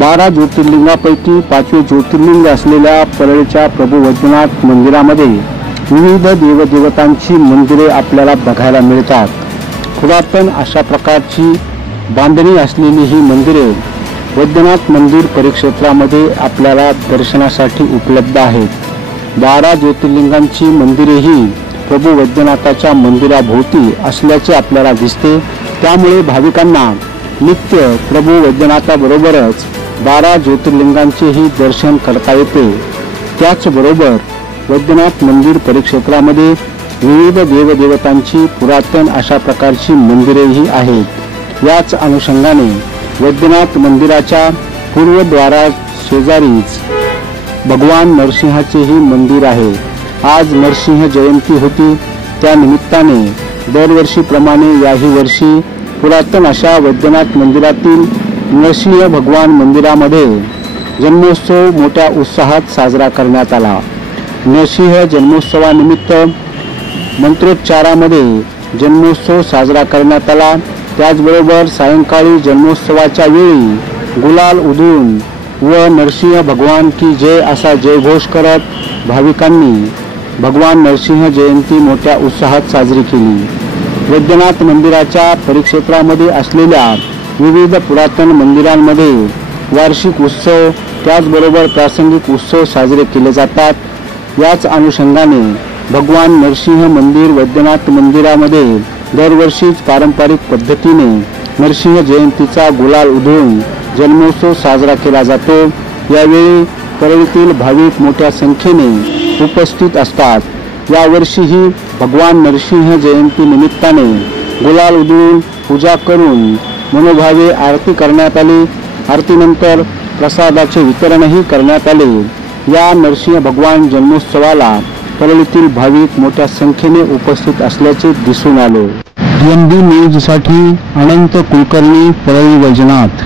12 ज्योतिर्लिंगापैकी 5वे ज्योतिर्लिंग असलेल्या परळीच्या प्रभू वैद्यनाथ मंदिरामध्ये विविध देवदेवतांची मंदिरे आपल्याला बघायला मिळतात। पुरातन अशा प्रकारची बांधणी असलेली ही मंदिरे वैद्यनाथ मंदिर परिक्षेत्रामध्ये आपल्याला दर्शनासाठी उपलब्ध आहेत। 12 ज्योतिर्लिंगांची मंदिरेही प्रभू वैद्यनाथाच्या मंदिराभोवती असल्याचे आपल्याला दिसते। त्यामुळे भाविकांना नित्य प्रभू वैद्यनाथाबरोबरच 12 ज्योतिर्लिंगांचेही दर्शन करता येते। त्याचबरोबर वैद्यनाथ मंदिर परिक्षेत्रामध्ये विविध देवदेवतांची पुरातन अशा प्रकारची मंदिरेही आहेत। याच अनुषंगाने वैद्यनाथ मंदिराच्या पूर्वद्वारा शेजारीच भगवान नरसिंहाचेही मंदिर आहे। आज नरसिंह जयंती होती, त्या निमित्ताने दरवर्षीप्रमाणे याही वर्षी पुरातन अशा वैद्यनाथ मंदिरातील नरसिंह भगवान मंदिरामध्ये जन्मोत्सव मोठ्या उत्साहात साजरा करण्यात आला। नरसिंह जन्मोत्सवानिमित्त मंत्रोच्चारामध्ये जन्मोत्सव साजरा करण्यात आला। त्याचबरोबर सायंकाळी जन्मोत्सवाच्या वेळी गुलाल उधळून व नरसिंह भगवान की जय असा जयघोष करत भाविकांनी भगवान नरसिंह जयंती मोठ्या उत्साहात साजरी केली। वैद्यनाथ मंदिराच्या परिक्षेत्रामध्ये असलेल्या विविध पुरातन मंदिरांमध्ये वार्षिक उत्सव त्याचबरोबर प्रासंगिक उत्सव साजरे केले जातात। याच अनुषंगाने भगवान नरसिंह मंदिर वैद्यनाथ मंदिरामध्ये दरवर्षीच पारंपरिक पद्धतीने नरसिंह जयंतीचा गुलाल उधळून जन्मोत्सव साजरा केला जातो। यावेळी परळीतील भाविक मोठ्या संख्येने उपस्थित असतात। यावर्षीही भगवान नरसिंह जयंती निमित्ताने गुलाल उधळून पूजा करून मनोभावे आरती करण्यात आली। आरतीनंतर प्रसादाचे वितरणही करण्यात आले। या नरसिंह भगवान जन्मोत्सवाला परळीतील भाविक मोठ्या संख्येने उपस्थित असल्याचे दिसून आले। DMB न्यूज साठी अनंत कुलकर्णी, परळी वैजनाथ।